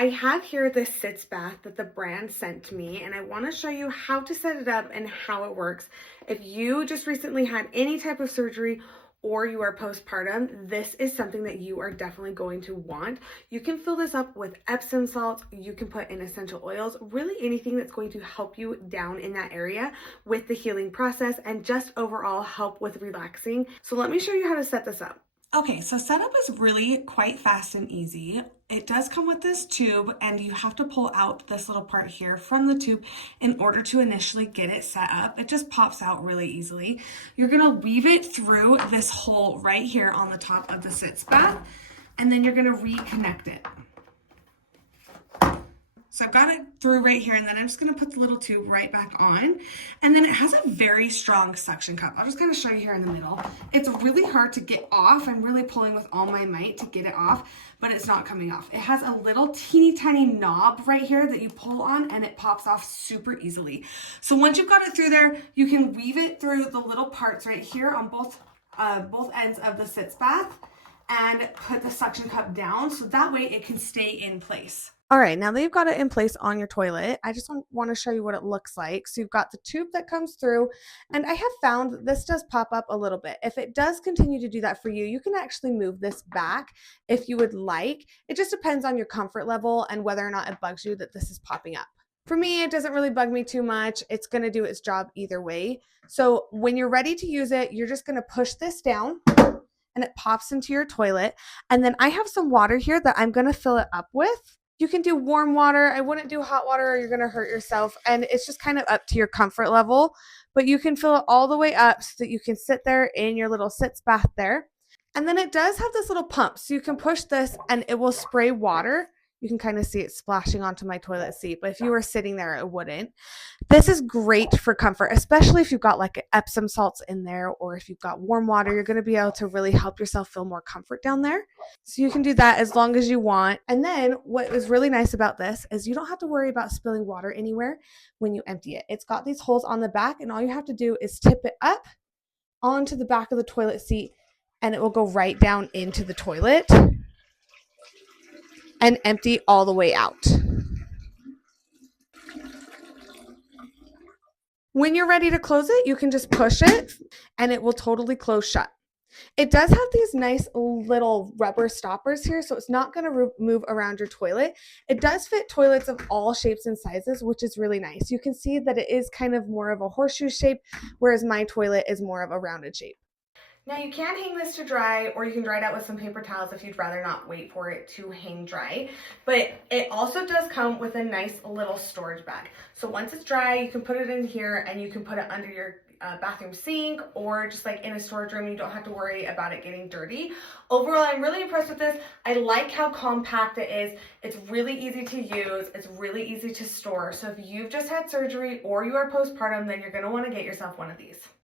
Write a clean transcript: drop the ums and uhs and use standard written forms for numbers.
I have here this Sitz bath that the brand sent to me, and I want to show you how to set it up and how it works. If you just recently had any type of surgery or you are postpartum, this is something that you are definitely going to want. You can fill this up with Epsom salts, you can put in essential oils, really anything that's going to help you down in that area with the healing process and just overall help with relaxing. So let me show you how to set this up. Okay, so setup is really quite fast and easy. It does come with this tube, and you have to pull out this little part here from the tube in order to initially get it set up. It just pops out really easily. You're gonna weave it through this hole right here on the top of the Sitz bath, and then you're gonna reconnect it. So I've got it through right here, and then I'm just gonna put the little tube right back on. And then it has a very strong suction cup. I'll just kind of show you here in the middle. It's really hard to get off. I'm really pulling with all my might to get it off, but it's not coming off. It has a little teeny tiny knob right here that you pull on, and it pops off super easily. So once you've got it through there, you can weave it through the little parts right here on both ends of the Sitz bath and put the suction cup down so that way it can stay in place. All right, now that you've got it in place on your toilet, I just want to show you what it looks like. So you've got the tube that comes through, and I have found that this does pop up a little bit. If it does continue to do that for you, you can actually move this back if you would like. It just depends on your comfort level and whether or not it bugs you that this is popping up. For me, it doesn't really bug me too much. It's going to do its job either way. So when you're ready to use it, you're just going to push this down and it pops into your toilet. And then I have some water here that I'm going to fill it up with. You can do warm water. I wouldn't do hot water or you're going to hurt yourself. And it's just kind of up to your comfort level. But you can fill it all the way up so that you can sit there in your little Sitz bath there. And then it does have this little pump. So you can push this and it will spray water. You can kind of see it splashing onto my toilet seat. But if you were sitting there, it wouldn't. This is great for comfort, especially if you've got like Epsom salts in there or if you've got warm water, you're going to be able to really help yourself feel more comfort down there. So you can do that as long as you want. And then what is really nice about this is you don't have to worry about spilling water anywhere when you empty it. It's got these holes on the back and all you have to do is tip it up onto the back of the toilet seat and it will go right down into the toilet and empty all the way out. When you're ready to close it, you can just push it and it will totally close shut. It does have these nice little rubber stoppers here, so it's not going to move around your toilet. It does fit toilets of all shapes and sizes, which is really nice. You can see that it is kind of more of a horseshoe shape, whereas my toilet is more of a rounded shape. Now you can hang this to dry, or you can dry it out with some paper towels if you'd rather not wait for it to hang dry. But it also does come with a nice little storage bag. So once it's dry, you can put it in here and you can put it under your bathroom sink or just like in a storage room. You don't have to worry about it getting dirty. Overall, I'm really impressed with this. I like how compact it is. It's really easy to use. It's really easy to store. So if you've just had surgery or you are postpartum, then you're going to want to get yourself one of these.